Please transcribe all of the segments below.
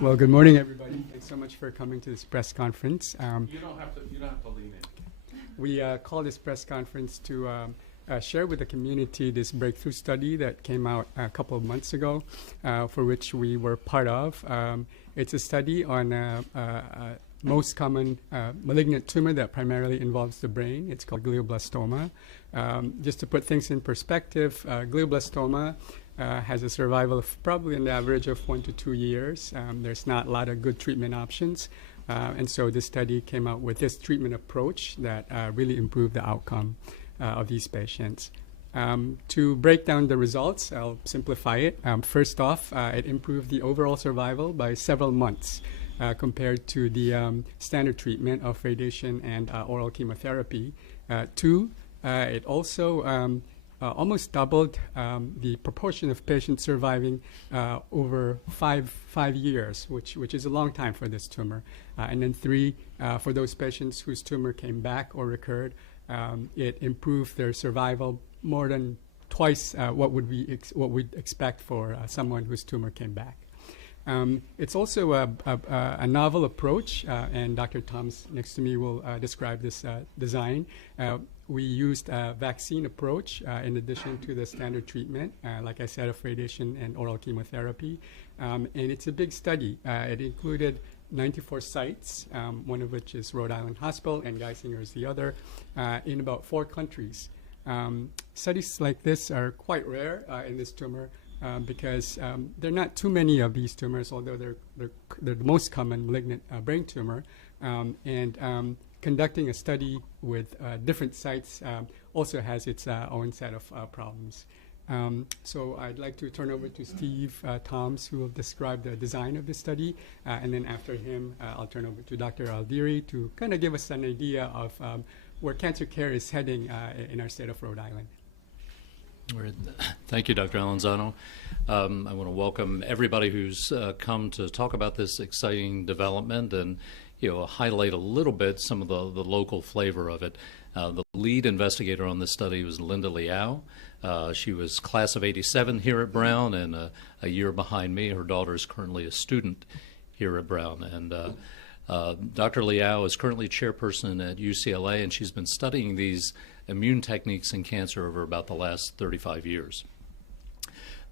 Well, good morning, everybody. Thanks so much for coming to this press conference. You don't have to lean in. We call this press conference to share with the community this breakthrough study that came out a couple of months ago, for which we were part of. It's a study on most common malignant tumor that primarily involves the brain. It's called glioblastoma. Just to put things in perspective, glioblastoma has a survival of probably an average of 1 to 2 years. There's not a lot of good treatment options. And so this study came out with this treatment approach that really improved the outcome of these patients. To break down the results, I'll simplify it. First off, it improved the overall survival by several months compared to the standard treatment of radiation and oral chemotherapy. Two, it also almost doubled the proportion of patients surviving over five years, which is a long time for this tumor. And then three, for those patients whose tumor came back or recurred, it improved their survival more than twice what we'd expect for someone whose tumor came back. It's also a novel approach, and Dr. Thoms next to me will describe this design. We used a vaccine approach in addition to the standard treatment, like I said, of radiation and oral chemotherapy. And it's a big study. It included 94 sites, one of which is Rhode Island Hospital, and Geisinger is the other, in about 4 countries. Studies like this are quite rare in this tumor because there are not too many of these tumors, although they're the most common malignant brain tumor. Conducting a study with different sites also has its own set of problems. So I'd like to turn over to Steve Thoms, who will describe the design of the study. And then after him, I'll turn over to Dr. Aldiri to kind of give us an idea of where cancer care is heading in our state of Rhode Island. Thank you, Dr. Alanzano. I want to welcome everybody who's come to talk about this exciting development and highlight a little bit some of the local flavor of it. The lead investigator on this study was Linda Liao. She was class of '87 here at Brown and a year behind me. Her daughter is currently a student here at Brown. And Dr. Liao is currently chairperson at UCLA, and she's been studying these immune techniques in cancer over about the last 35 years.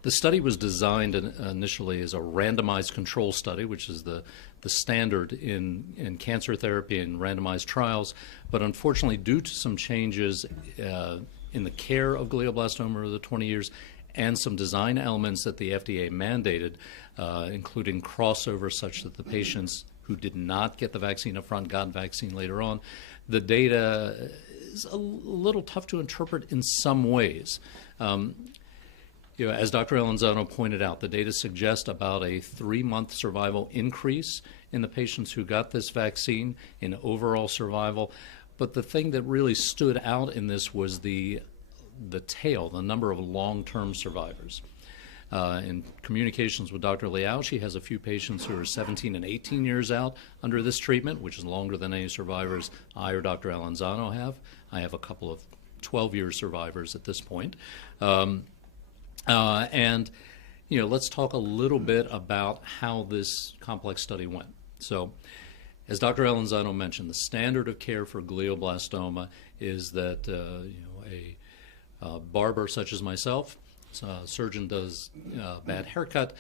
The study was designed initially as a randomized control study, which is the standard in cancer therapy and randomized trials, but unfortunately due to some changes in the care of glioblastoma over the 20 years and some design elements that the FDA mandated, including crossover such that the patients who did not get the vaccine up front got vaccine later on, the data is a little tough to interpret in some ways. As Dr. Alanzano pointed out, the data suggest about a 3-month survival increase in the patients who got this vaccine in overall survival. But the thing that really stood out in this was the tail, the number of long-term survivors. In communications with Dr. Liao, she has a few patients who are 17 and 18 years out under this treatment, which is longer than any survivors I or Dr. Alanzano have. I have a couple of 12-year survivors at this point. Let's talk a little bit about how this complex study went. So, as Dr. Alanzano mentioned, the standard of care for glioblastoma is that a barber such as myself, a surgeon does a bad haircut,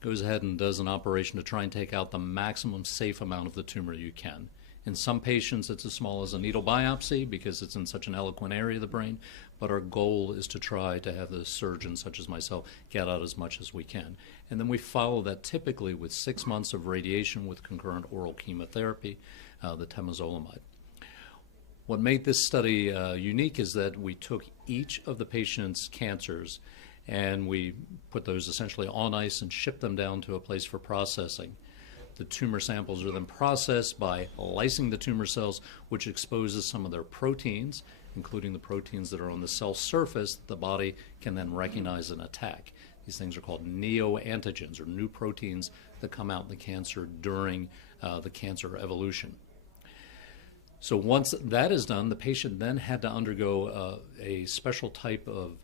goes ahead and does an operation to try and take out the maximum safe amount of the tumor you can. In some patients, it's as small as a needle biopsy because it's in such an eloquent area of the brain, but our goal is to try to have the surgeon, such as myself, get out as much as we can. And then we follow that typically with 6 months of radiation with concurrent oral chemotherapy, the temozolomide. What made this study unique is that we took each of the patient's cancers and we put those essentially on ice and shipped them down to a place for processing. The tumor samples are then processed by lysing the tumor cells, which exposes some of their proteins, including the proteins that are on the cell surface that the body can then recognize and attack. These things are called neoantigens, or new proteins that come out in the cancer during the cancer evolution. So once that is done, the patient then had to undergo a special type of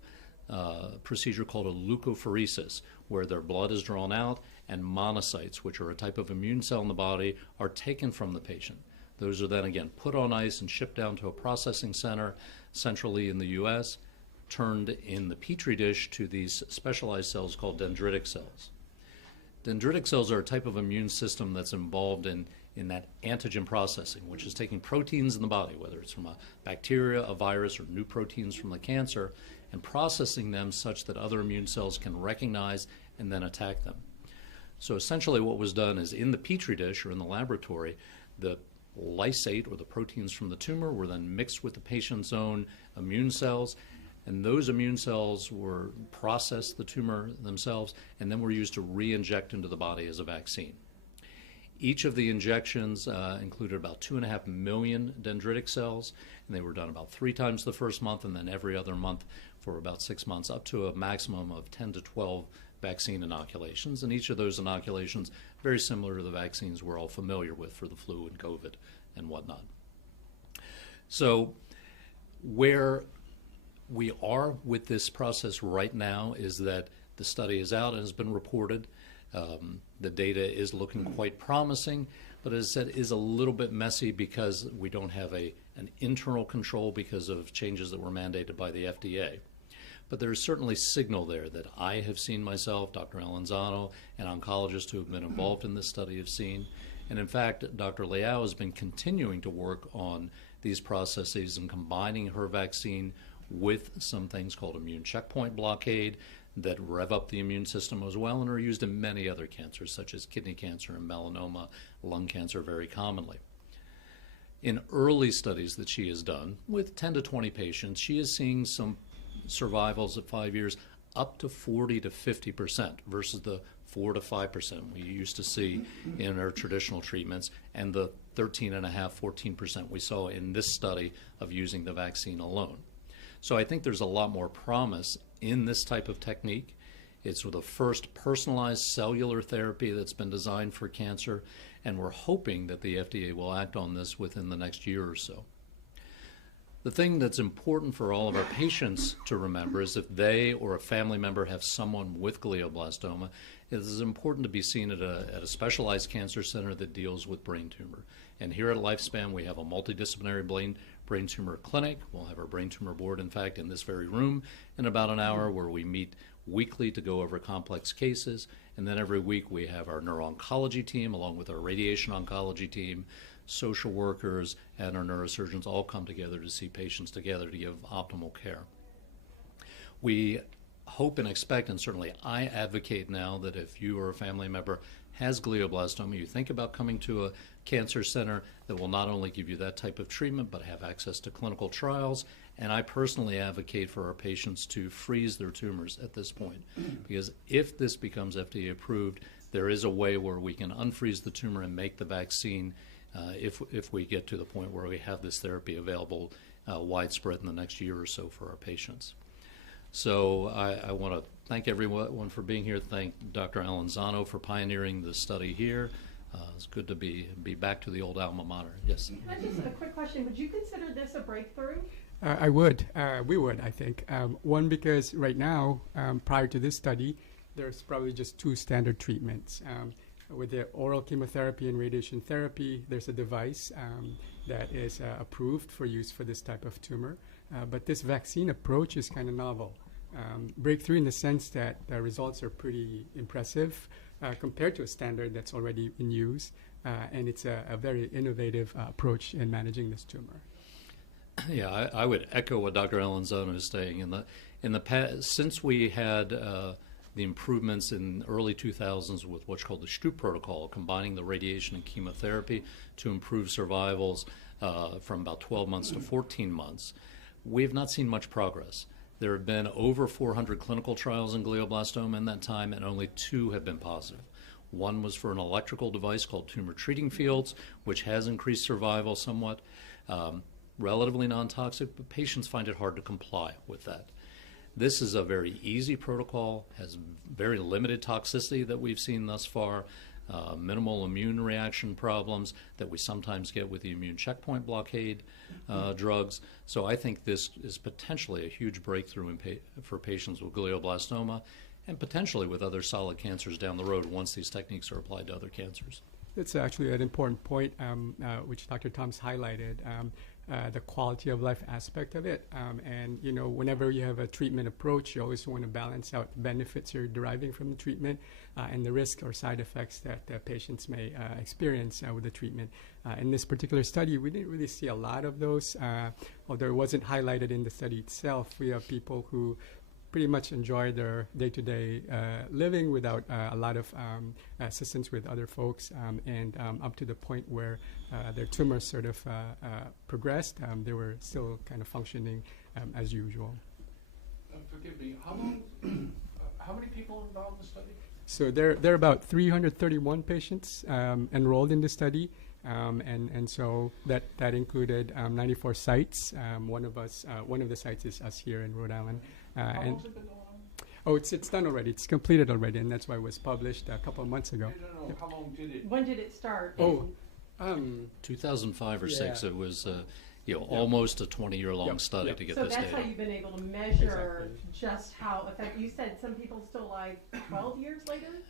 procedure called a leukapheresis, where their blood is drawn out and monocytes, which are a type of immune cell in the body, are taken from the patient. Those are then again put on ice and shipped down to a processing center centrally in the U.S., turned in the petri dish to these specialized cells called dendritic cells. Dendritic cells are a type of immune system that's involved in that antigen processing, which is taking proteins in the body, whether it's from a bacteria, a virus, or new proteins from the cancer, and processing them such that other immune cells can recognize and then attack them. So essentially what was done is in the petri dish or in the laboratory, the lysate or the proteins from the tumor were then mixed with the patient's own immune cells, and those immune cells were processed, the tumor themselves, and then were used to re-inject into the body as a vaccine. Each of the injections included about 2.5 million dendritic cells, and they were done about 3 times the first month and then every other month for about 6 months, up to a maximum of 10 to 12 vaccine inoculations. And each of those inoculations very similar to the vaccines we're all familiar with for the flu and COVID and whatnot. So where we are with this process right now is that the study is out and has been reported. The data is looking quite promising, but as I said, is a little bit messy because we don't have an internal control because of changes that were mandated by the FDA. But there's certainly signal there that I have seen myself, Dr. Alenzano, and oncologists who have been involved in this study have seen. And in fact, Dr. Liao has been continuing to work on these processes and combining her vaccine with some things called immune checkpoint blockade that rev up the immune system as well and are used in many other cancers, such as kidney cancer and melanoma, lung cancer very commonly. In early studies that she has done with 10 to 20 patients, she is seeing some survivals at 5 years up to 40 to 50% versus the 4 to 5% we used to see in our traditional treatments and the 13.5, 14% we saw in this study of using the vaccine alone. So I think there's a lot more promise in this type of technique. It's the first personalized cellular therapy that's been designed for cancer, and we're hoping that the FDA will act on this within the next year or so. The thing that's important for all of our patients to remember is if they or a family member have someone with glioblastoma, it is important to be seen at a specialized cancer center that deals with brain tumor. And here at Lifespan, we have a multidisciplinary brain tumor clinic. We'll have our brain tumor board, in fact, in this very room in about an hour, where we meet weekly to go over complex cases. And then every week we have our neuro-oncology team along with our radiation oncology team, social workers, and our neurosurgeons all come together to see patients together to give optimal care. We hope and expect, and certainly I advocate now, that if you or a family member has glioblastoma, you think about coming to a cancer center that will not only give you that type of treatment, but have access to clinical trials. And I personally advocate for our patients to freeze their tumors at this point, because if this becomes FDA approved, there is a way where we can unfreeze the tumor and make the vaccine if we get to the point where we have this therapy available widespread in the next year or so for our patients. So I want to thank everyone for being here. Thank Dr. Alenzano for pioneering the study here. It's good to be back to the old alma mater. Yes? Can I just have a quick question? Would you consider this a breakthrough? I would. We would, I think. One, because right now, prior to this study, there's probably just 2 standard treatments. With the oral chemotherapy and radiation therapy, there's a device that is approved for use for this type of tumor. But this vaccine approach is kind of novel. Breakthrough in the sense that the results are pretty impressive compared to a standard that's already in use. And it's a very innovative approach in managing this tumor. Yeah, I would echo what Dr. Alenzano is saying. In the past, since we had the improvements in early 2000s with what's called the Stupp protocol, combining the radiation and chemotherapy to improve survivals from about 12 months to 14 months, we have not seen much progress. There have been over 400 clinical trials in glioblastoma in that time, and only 2 have been positive. One was for an electrical device called tumor treating fields, which has increased survival somewhat, relatively non-toxic, but patients find it hard to comply with that. This is a very easy protocol, has very limited toxicity that we've seen thus far, minimal immune reaction problems that we sometimes get with the immune checkpoint blockade drugs. So I think this is potentially a huge breakthrough for patients with glioblastoma. and potentially with other solid cancers down the road once these techniques are applied to other cancers. It's actually an important point, which Dr. Thoms highlighted, the quality of life aspect of it. And, you know, whenever you have a treatment approach, you always want to balance out the benefits you're deriving from the treatment and the risk or side effects that patients may experience with the treatment. In this particular study, we didn't really see a lot of those, although it wasn't highlighted in the study itself. We have people who pretty much enjoy their day-to-day living without a lot of assistance with other folks, and up to the point where their tumors sort of progressed, they were still kind of functioning as usual. Forgive me, how long, how many people involved in the study? So there are about 331 patients enrolled in the study. And so that included 94 sites. One of the sites is us here in Rhode Island. How long's it been going on? Oh, it's done already. It's completed already, and that's why it was published a couple of months ago. No. How long did it? When did it start? Oh, 2005 or 6, Yeah. it was almost a 20-year-long Yep. study Yep. to get So this that's data. how you've been able to measure Exactly. just how effective. You said some people still alive 12 years later?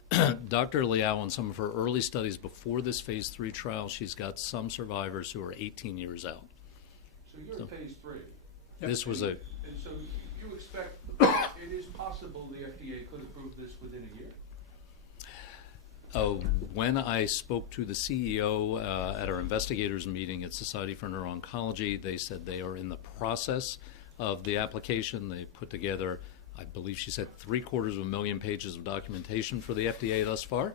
Dr. Liao, in some of her early studies before this phase 3 trial, she's got some survivors who are 18 years out. So you're in phase 3. Yep. This was a And so you expect it is possible the FDA could approve this within a year? when I spoke to the CEO at our investigators meeting at Society for Neuro-Oncology, they said they are in the process of the application. They put together, I believe she said, 750,000 pages of documentation for the FDA thus far.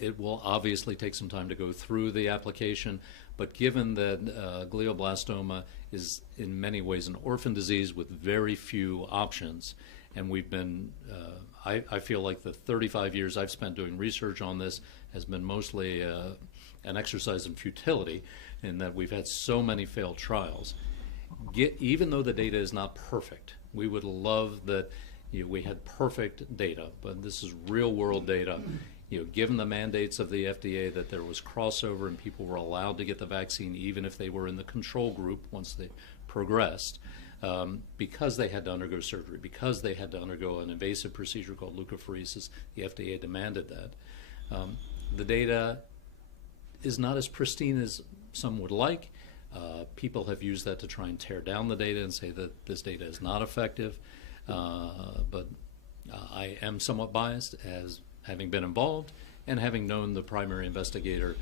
It will obviously take some time to go through the application, but given that glioblastoma is in many ways an orphan disease with very few options, and we've been, I feel like the 35 years I've spent doing research on this has been mostly an exercise in futility, in that we've had so many failed trials. Even though the data is not perfect, we would love that we had perfect data, but this is real world data. Given the mandates of the FDA that there was crossover and people were allowed to get the vaccine even if they were in the control group once they progressed, because they had to undergo surgery, because they had to undergo an invasive procedure called leukapheresis, the FDA demanded that. The data is not as pristine as some would like. People have used that to try and tear down the data and say that this data is not effective, but I am somewhat biased as having been involved and having known the primary investigator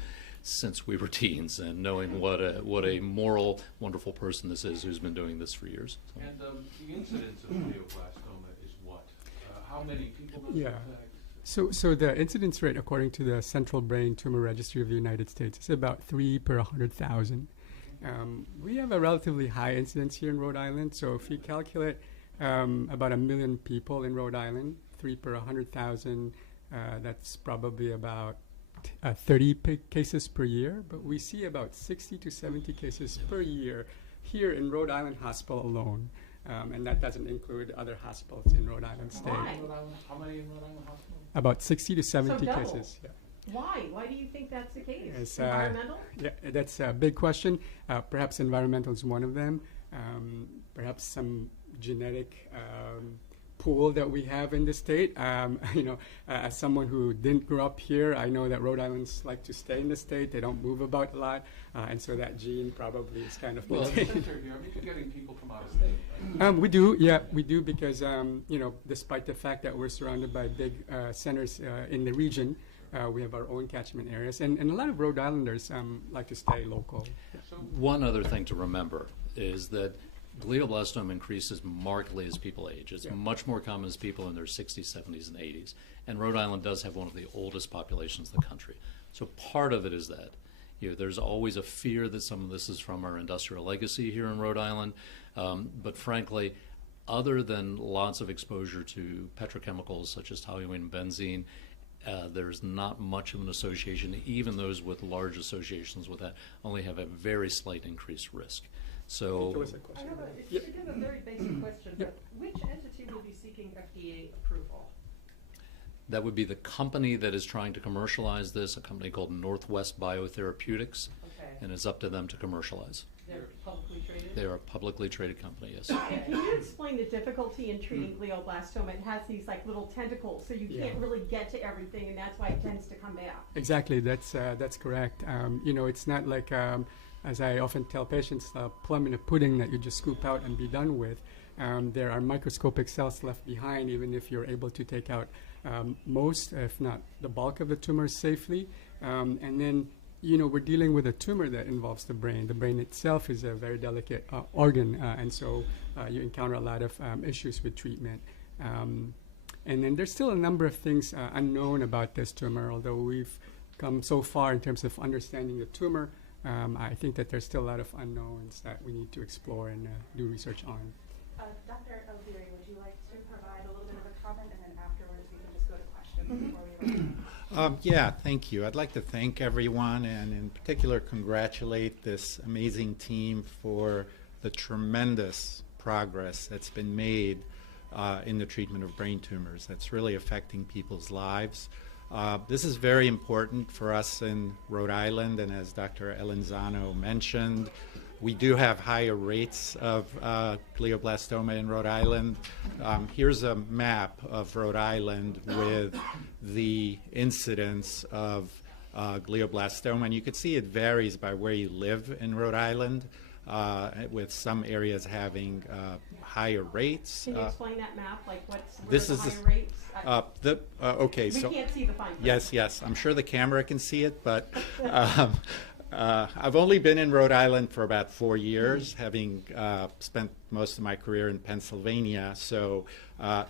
since we were teens, and knowing what a moral, wonderful person this is who's been doing this for years. So. And the incidence of glioblastoma is what? How many people does Yeah. it affect? So the incidence rate, according to the Central Brain Tumor Registry of the United States, is about 3 per 100,000. We have a relatively high incidence here in Rhode Island. So if you calculate about 1 million people in Rhode Island, 3 per 100,000, that's probably about 30 cases per year. But we see about 60 to 70 cases per year here in Rhode Island Hospital alone. And that doesn't include other hospitals in Rhode Island State. Why? How many in Rhode Island Hospital? About 60 to 70 double. cases. Yeah. Why? Why do you think that's the case? It's, Environmental? Yeah, that's a big question. Perhaps environmental is one of them. Perhaps some genetic pool that we have in the state. As someone who didn't grow up here, I know that Rhode Islanders like to stay in the state. They don't move about a lot, and so that gene probably is kind of Well, the maintained. center here, you're getting people from out of state, right? We do because despite the fact that we're surrounded by big centers in the region, we have our own catchment areas, and a lot of Rhode Islanders like to stay local. So One other thing to remember is that glioblastoma increases markedly as people age. It's Yeah. much more common as people in their 60s, 70s, and 80s. And Rhode Island does have one of the oldest populations in the country. So part of it is that. There's always a fear that some of this is from our industrial legacy here in Rhode Island. But frankly, other than lots of exposure to petrochemicals such as toluene and benzene, there's not much of an association. Even those with large associations with that only have a very slight increased risk. So There was a I question. have Yeah. a very basic question, but which entity will be seeking FDA approval? that would be the company that is trying to commercialize this, a company called Northwest Biotherapeutics, Okay. and it's up to them to commercialize. They're publicly traded? They are a publicly traded company, yes. And can you explain the difficulty in treating glioblastoma? It has these like little tentacles, so you can't really get to everything, and that's why it tends to come back. Exactly, that's correct. It's not like, as I often tell patients, plum in a pudding that you just scoop out and be done with. There are microscopic cells left behind, even if you're able to take out most, if not the bulk of the tumor safely. And then, we're dealing with a tumor that involves the brain. The brain itself is a very delicate organ, and so you encounter a lot of issues with treatment. And then there's still a number of things unknown about this tumor, although we've come so far in terms of understanding the tumor. I think that there's still a lot of unknowns that we need to explore and do research on. Dr. Elviri, would you like to provide a little bit of a comment, and then afterwards we can just go to questions before we wrap? Yeah, thank you. I'd like to thank everyone and in particular congratulate this amazing team for the tremendous progress that's been made in the treatment of brain tumors. That's really affecting people's lives. This is very important for us in Rhode Island, and as Dr. Elenzano mentioned, we do have higher rates of glioblastoma in Rhode Island. Here's a map of Rhode Island with the incidence of glioblastoma, and you can see it varies by where you live in Rhode Island, with some areas having higher rates. Can you explain that map? Like what's This the is higher rates? Okay, We so can't see the fine print. yes, I'm sure the camera can see it, but I've only been in Rhode Island for about 4 years, having spent most of my career in Pennsylvania. So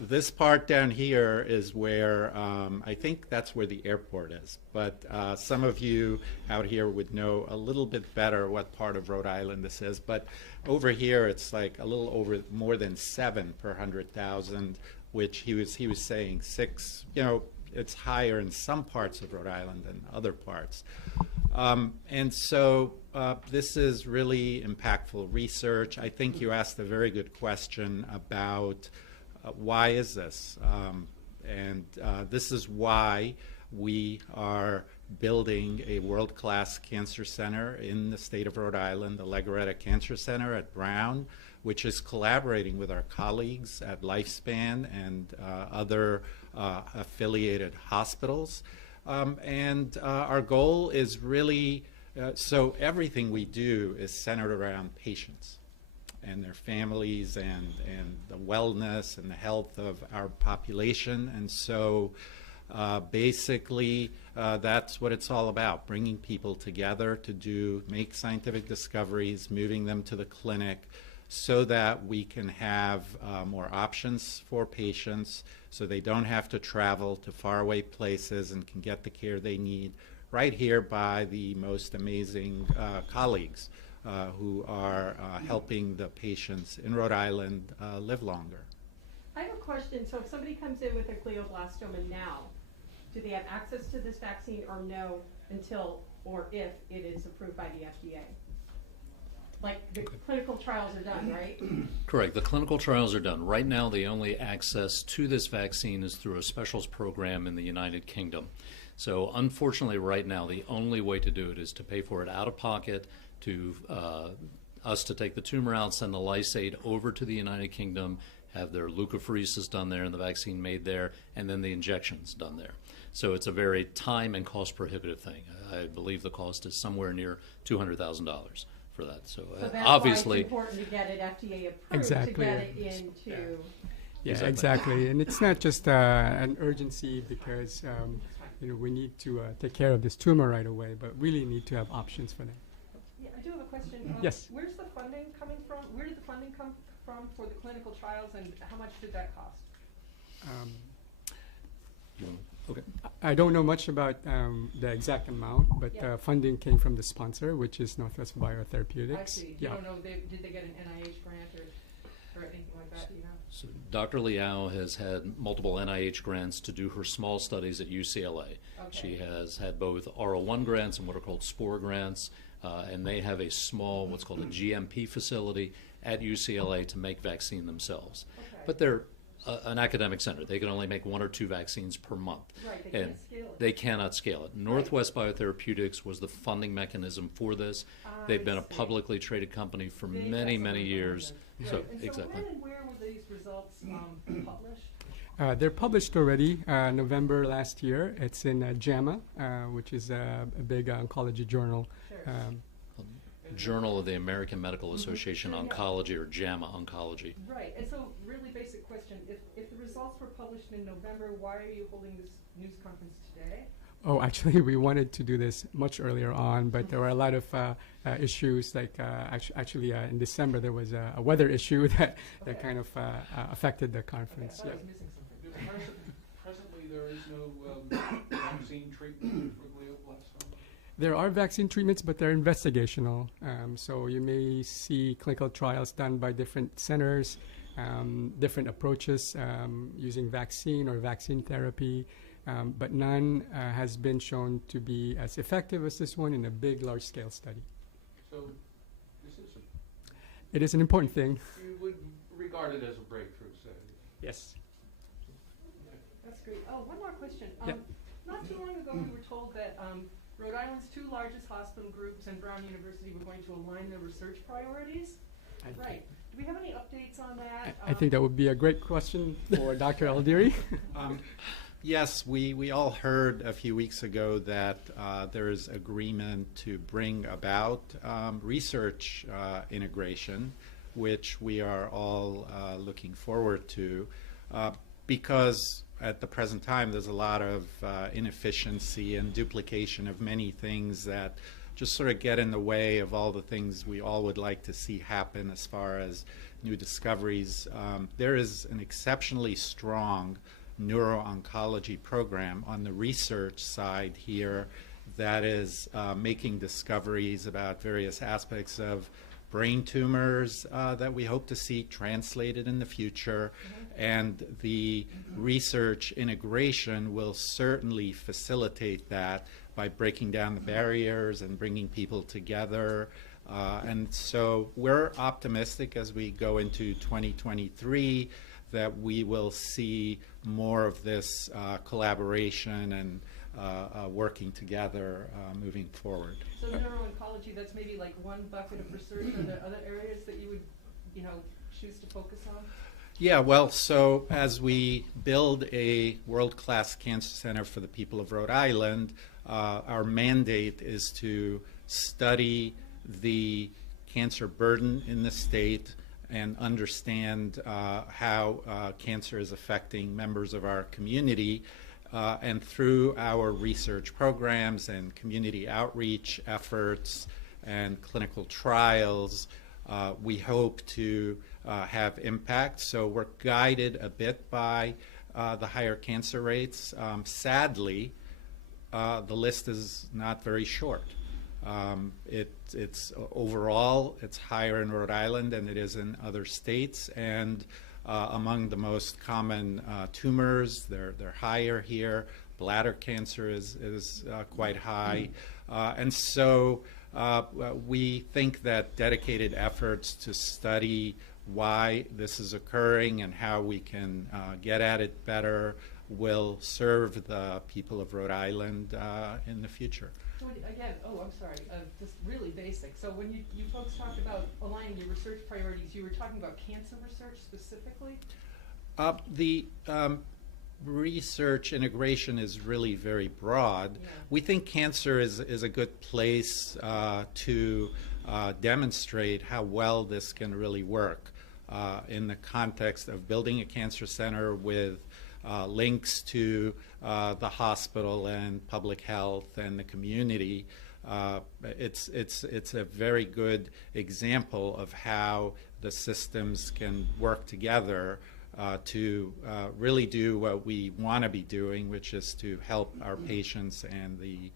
this part down here is where I think that's where the airport is. But some of you out here would know a little bit better what part of Rhode Island this is. But over here, it's like a little over more than 7 per 100,000, which he was saying 6. It's higher in some parts of Rhode Island than other parts. And so this is really impactful research. I think you asked a very good question about why is this? This is why we are building a world-class cancer center in the state of Rhode Island, the Legaretta Cancer Center at Brown, which is collaborating with our colleagues at Lifespan and other affiliated hospitals. Our goal is really, so everything we do is centered around patients and their families and the wellness and the health of our population. And so basically that's what it's all about, bringing people together to make scientific discoveries, moving them to the clinic, so that we can have more options for patients, so they don't have to travel to faraway places and can get the care they need right here by the most amazing colleagues who are helping the patients in Rhode Island live longer. I have a question. So if somebody comes in with a glioblastoma now, do they have access to this vaccine or no until or if it is approved by the FDA? Like the clinical trials are done, right? Correct. The clinical trials are done. Right now, the only access to this vaccine is through a specials program in the United Kingdom. So unfortunately, right now, the only way to do it is to pay for it out of pocket, to us to take the tumor out, send the lysate over to the United Kingdom, have their leukapheresis done there and the vaccine made there, and then the injections done there. So it's a very time and cost prohibitive thing. I believe the cost is somewhere near $200,000. For that, so that's obviously why it's important to get it FDA approved Exactly. to get it into. Yeah, exactly. And it's not just an urgency because we need to take care of this tumor right away, but really need to have options for them. Yeah, I do have a question. Yes. Where's the funding coming from? Where did the funding come from for the clinical trials, and how much did that cost? okay. I don't know much about the exact amount, but Yeah. funding came from the sponsor, which is Northwest Biotherapeutics. I see. You don't know, did they get an NIH grant or anything like that, do you know? So Dr. Liao has had multiple NIH grants to do her small studies at UCLA. Okay. She has had both R01 grants and what are called SPORE grants, and they have a small, what's called a GMP facility at UCLA to make vaccine themselves. Okay. But they're an academic center. They can only make 1 or 2 vaccines per month. Right, they And can't scale it. they cannot scale it. Northwest Biotherapeutics was the funding mechanism for this. They've been a I see. publicly traded company for They've got many, some many years. Right. So, And exactly. when and where were these results published? They're published already November last year. It's in JAMA, which is a big oncology journal. Sure. Journal of the American Medical Association Yeah. Oncology, or JAMA Oncology. Right, and so really basic question, if the results were published in November, why are you holding this news conference today? Oh, actually, we wanted to do this much earlier on, but there were a lot of issues. Like actually, in December, there was a weather issue that Okay. kind of affected the Okay, I conference. thought I Yeah. was missing something. Presently, there is no vaccine treatment for glioblastoma. There are vaccine treatments, but they're investigational. So you may see clinical trials done by different centers, different approaches using vaccine or vaccine therapy, but none has been shown to be as effective as this one in a big, large-scale study. So this is, It is an important thing. you would regard it as a breakthrough, say. Yes. That's great. Oh, one more question. Yeah. Not too long ago, we were told that Rhode Island's 2 largest hospital groups and Brown University were going to align their research priorities. Right. Do we have any updates on that? I think that would be a great question for Dr. Aldiri. Yes, we all heard a few weeks ago that there is agreement to bring about research integration, which we are all looking forward to, because at the present time there's a lot of inefficiency and duplication of many things that just sort of get in the way of all the things we all would like to see happen as far as new discoveries. There is an exceptionally strong neuro-oncology program on the research side here that is making discoveries about various aspects of brain tumors that we hope to see translated in the future. And the research integration will certainly facilitate that by breaking down the barriers and bringing people together. And so we're optimistic as we go into 2023 that we will see more of this collaboration and working together moving forward. So neuro-oncology, that's maybe like one bucket of research. Are there other areas that you would, choose to focus on? Yeah, well, so as we build a world-class cancer center for the people of Rhode Island, our mandate is to study the cancer burden in the state and understand how cancer is affecting members of our community. And through our research programs and community outreach efforts and clinical trials, we hope to have impact. So we're guided a bit by the higher cancer rates. Sadly, the list is not very short. It's overall, it's higher in Rhode Island than it is in other states, and among the most common tumors, they're higher here. Bladder cancer is quite high, and so we think that dedicated efforts to study why this is occurring and how we can get at it better will serve the people of Rhode Island in the future. So again, I'm sorry, just really basic. So when you folks talked about aligning your research priorities, you were talking about cancer research specifically? The research integration is really very broad. Yeah. We think cancer is a good place to demonstrate how well this can really work in the context of building a cancer center with links to the hospital and public health and the community. It's a very good example of how the systems can work together to really do what we want to be doing, which is to help our patients and the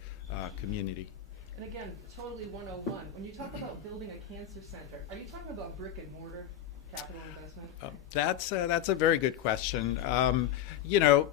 community. And again, totally 101. When you talk about building a cancer center, are you talking about brick and mortar capital investment? That's a very good question.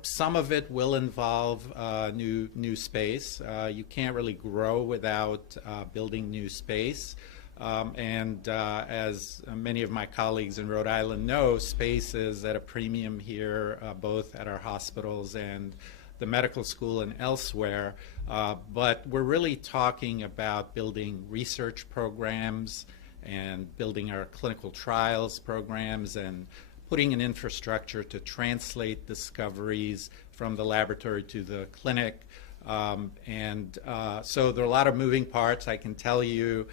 Some of it will involve new space. You can't really grow without building new space. As many of my colleagues in Rhode Island know, space is at a premium here, both at our hospitals and the medical school and elsewhere. But we're really talking about building research programs and building our clinical trials programs and putting an infrastructure to translate discoveries from the laboratory to the clinic. So there are a lot of moving parts. I can tell you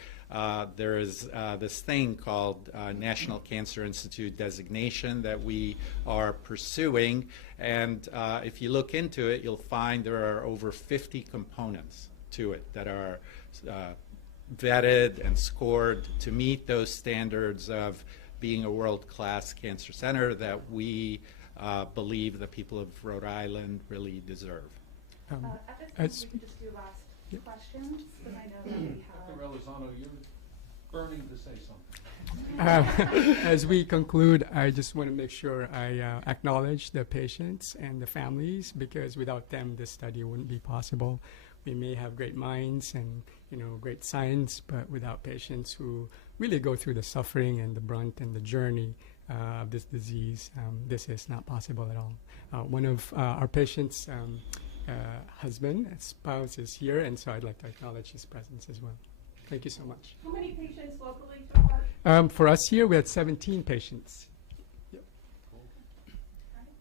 there is this thing called National Cancer Institute designation that we are pursuing. And if you look into it, you'll find there are over 50 components to it that are vetted and scored to meet those standards of being a world-class cancer center that we believe the people of Rhode Island really deserve. At this point, we can just do last questions, because I know that we have. Dr. Elizondo, you're burning to say something. As we conclude, I just want to make sure I acknowledge the patients and the families, because without them, this study wouldn't be possible. We may have great minds and great science, but without patients who really go through the suffering and the brunt and the journey of this disease, this is not possible at all. One of our patients' husband, spouse, is here, and so I'd like to acknowledge his presence as well. Thank you so much. How many patients locally took part? For us here, we had 17 patients.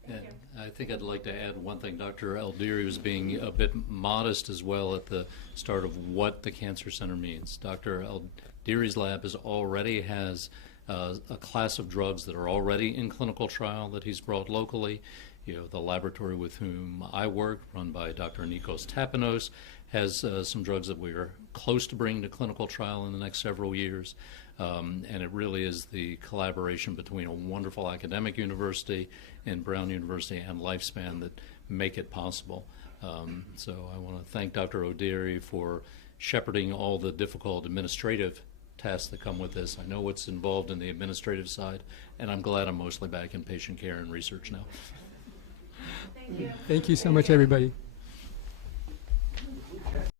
And I think I'd like to add one thing. Dr. Aldieri was being a bit modest as well at the start of what the Cancer Center means. Dr. Aldieri's lab already has a class of drugs that are already in clinical trial that he's brought locally. The laboratory with whom I work, run by Dr. Nikos Tapanos, has some drugs that we are close to bringing to clinical trial in the next several years. And it really is the collaboration between a wonderful academic university and Brown University and Lifespan that make it possible. So I want to thank Dr. Aldieri for shepherding all the difficult administrative tasks that come with this. I know what's involved in the administrative side, and I'm glad I'm mostly back in patient care and research now. Thank you. Thank you so much, everybody.